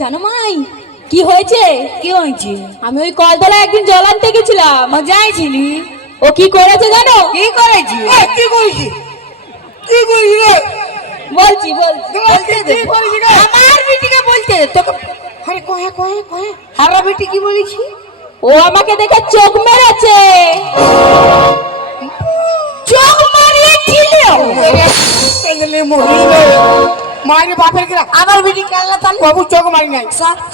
জানো মাই কি হয়েছে? কি হয়েছে? আমি ওই কলতলায় একদিন জল আনতে গেছিলাম। যাইছিলি? ও কি করেছে জানো? কি করেছি? কি করেছি? কি করেছি রে? বলছি বলছি কি করেছি রে? আমার বিটিকে বলতে দে, তোকে আরে কয়ে কয়ে কয়ে হারা বিটি কি বলেছি? ও আমাকে দেখে চোখ মেরেছে। চোখ মারিয়েছিল। এগলে মহিলে মারি বাপের কি রাখ আমার বিটি কাল্লা তাল কবু চোখ মারি নাই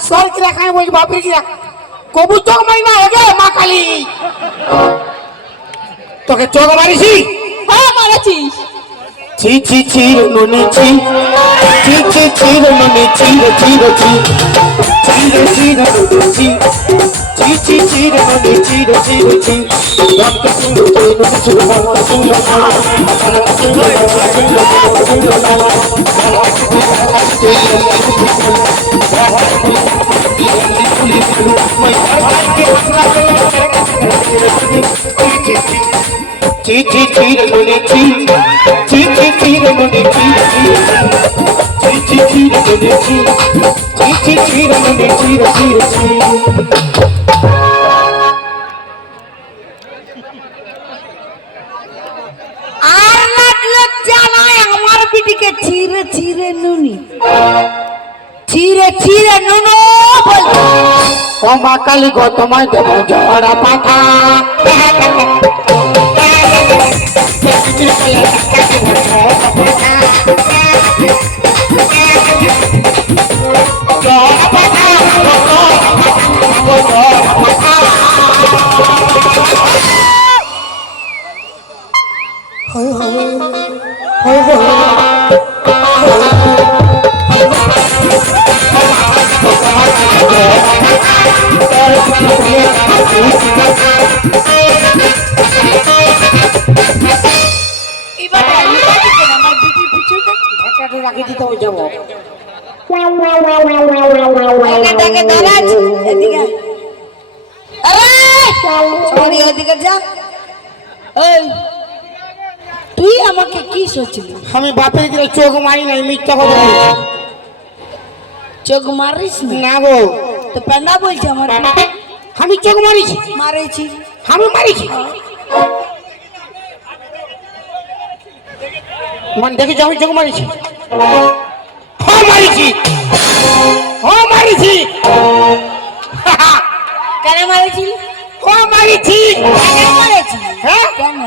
সর কি রাখ আমি বলি বাপের কি রাখ কবু চোখ মারি না এগে মা কালী তোকে চোখ মারিছি হ্যাঁ মারাছিস। ছি ছি ছি নুনি ছি ছি ছি ছি নুনি ছি ছি ছি ছি নুনি ছি ছি ছি ছি নুনি ছি ছি ছি রামকে সিংহ কে নুনি ছি রাম সিংহ ची ची ची रमने ची ची ची ची रमने ची ची ची ची रमने ची ची ची ची रमने ची ची ची আর লাগলো জানাই আমার বিটিকে ছিঁড়ে ছিঁড়ে নুনি ছিঁড়ে ছিঁড়ে নুনো বলতো। ও মা কালী গো তোমায় দেব জড়া পাঠা রাখি দিতে হবে যাবো এদিকে দাঁড়াচ্ছ এদিকে সরি এদিকে যা। এই তুই আমাকে কি সোচলি? আমি বাপের গিয়ে চোখ মারি নাই মিথ্যা কথা বলছি চোখ মারিস না? না গো তো পেন্ডা বলছে আমার আমি চোখ মারিছি মারেছি। আমি মারিছি মানে দেখেছি আমি চোখ মারিছি হ্যাঁ মারিছি হ্যাঁ মারিছি কেন মারেছি? হ্যাঁ মারিছি কেন মারেছি? হ্যাঁ কেন?